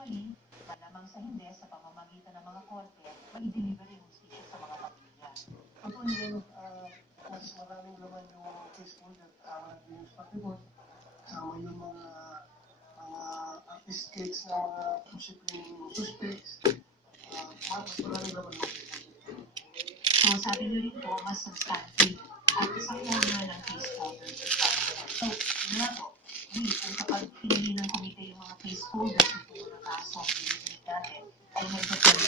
eventually, malamang sa hindi, sa pamamagitan ng mga korte, mai-deliver yung hustisya sa mga pamilya. Actually, mas maraming laman yung case folder, walang news report, kasama yung mga escapes na mga posibleng suspects, mas maraming laman yung case folder. So, sabi niyo rin po, mas substantive at isang owner ng case folder. So, yun na po. Kung kapag pinili ng komite yung mga case holders ng mga kaso pinili natin, ay medyo pwede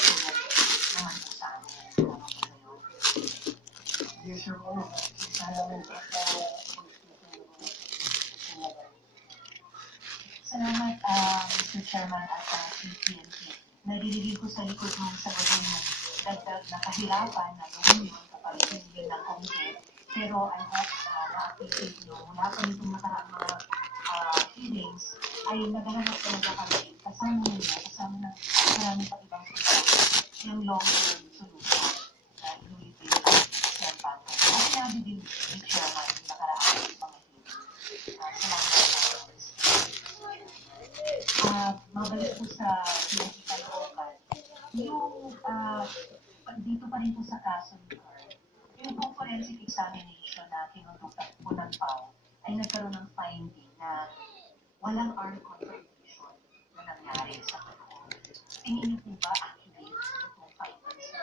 naman po sa amin. Ano po kayo? Yes, Your Honor. Isa namin Salamat, Mr. Chairman at PNP. Naririnig ko sa likod ng sagot niyo dagdag na kahirapan na noon yun kapag pinili ng komite. Pero I hope na-appreciate nyo. Mula pa nitong nakaraang mga hearings ay naghahanap talaga kami kasama nila, kasama ng marami pa ibang ng long-term solution na inulitin ng banko. At sinabi din ni Chairman yung nakaraang mga hearings. Salamat. Mabalik po sa pinakita local. Yung dito pa rin po sa kaso ni Carl, yung po forensic examination na kinonductan po ng PAO ay nagkaroon ng finding na walang armed confrontation na nangyari sa panahon. Tingin niyo po ba accurate itong findings na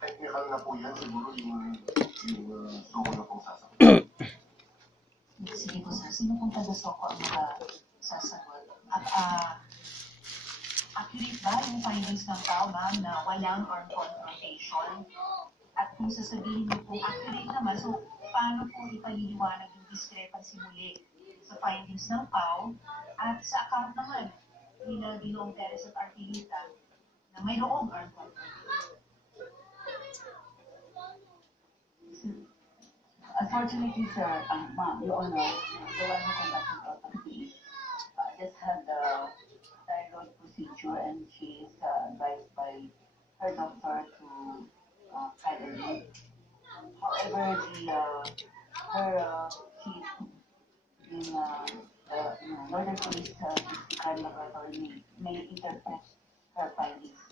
technical na po yan, siguro yung soko na pong sasagot. Sige po sir, sino pong taga-soko ang sasagot? Accurate ba yung findings ng PAO, ma'am, na walang armed confrontation? At kung sasabihin niyo po accurate naman, so paano po ipaliliwanag yung discrepancy muli sa findings ng PAO at sa account naman nila Ginoong Perez at Artilita na mayroong armed confrontation? Unfortunately, sir, ma'am, Your Honor, the one who conducted the autopsy just had the thyroid procedure and she is advised by her doctor to cut a lead. However, the Northern Police Crime Laboratory may interpret her findings.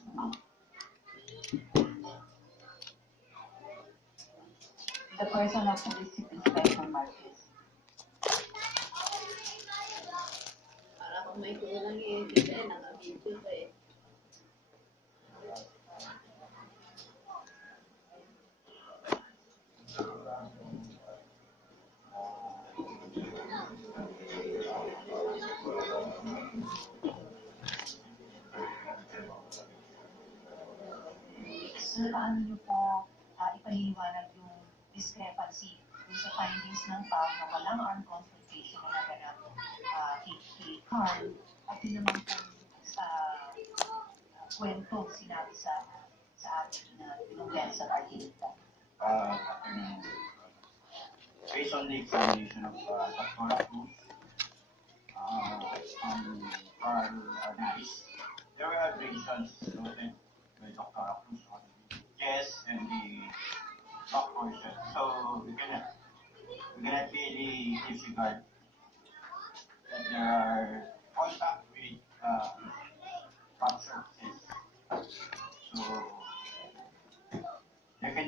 The person of Police Inspector Marquez. Para kung may kulang i-edit naka-video ko eh. Sir, paano niyo po ipaliliwanag yung discrepancy dun sa findings ng PAO na walang armed confrontation na naganap kay Carl at yun naman po sa kwento sinabi sa atin na binunggan sa Artilita? Based on the examination of Dr. Cruz and Carl Arnaiz, there were allegations noted by Dr. Cruz on the chest and the back portion. So we cannot really disregard that there are contact with fractured chest. So there can